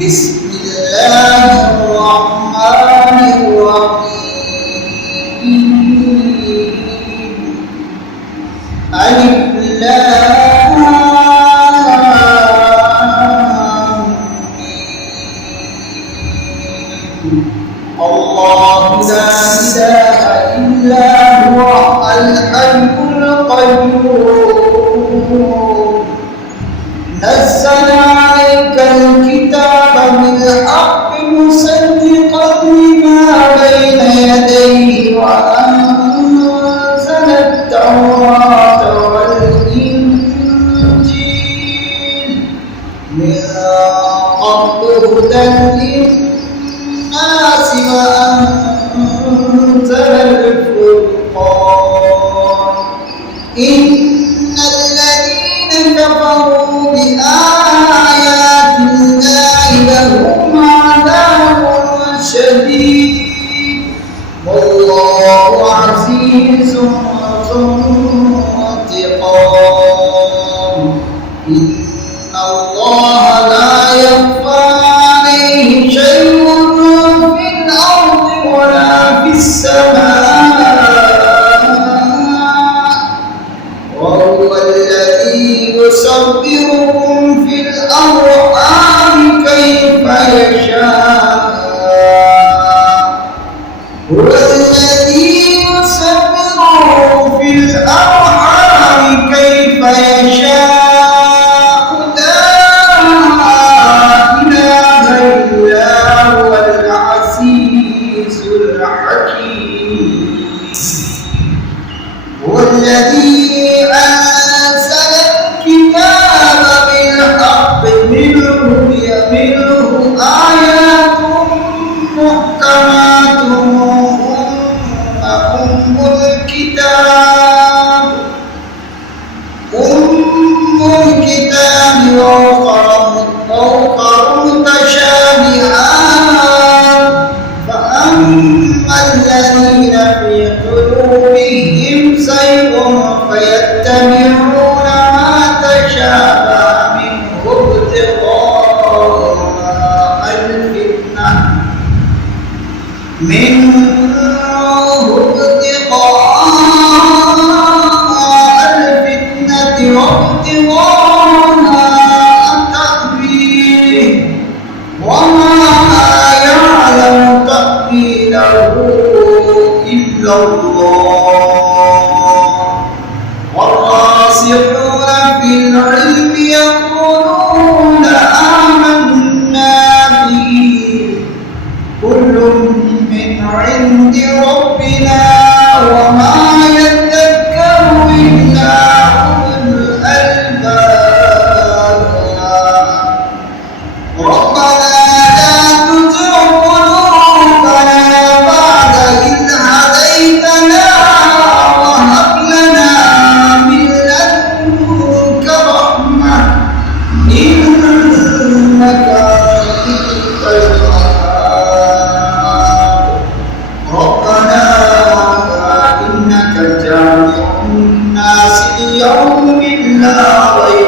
بسم الله الرحمن الرحيم. ألف لام ميم. الله لا إله إلا هو الحي القيوم. نزل عليك الكتاب بالحق مصدقا لما بين يديه وأنزل التوراة والإنجيل من قبل هدى للناس وأنزل الفرقان. إن الذين كفروا بآيات الله لهم عذاب شديد والله عزيز ذو انتقام. إن الله لا يخفى عليه شيء في الأرض ولا في السماء، وهو الذي يصوركم في الأرحام كيف يشاء. هو الذي يصوركم في الأرحام كيف يشاء. لا إله إلا هو العزيز الحكيم. هو الذي أنزل الكتاب بالحق منه آيات محكمات أم الكتاب وأخر متشابهات. فأما الذين في قلوبهم زيغ فيتبعون ما تشابه منه ابتغاء الفتنة وابتغاء تأويله وما يعلم تأويله إلا الله. والراسخون في العلم يقولون آمنا به كل من عند ربنا وما يذكر إلا أولو الألباب. ربنا لا تزغ قلوبنا بعد إذ هديتنا وهب لنا من لدنك رحمة إنك أنت الوهاب. ربنا إنك جامع الناس ليوم لا ريب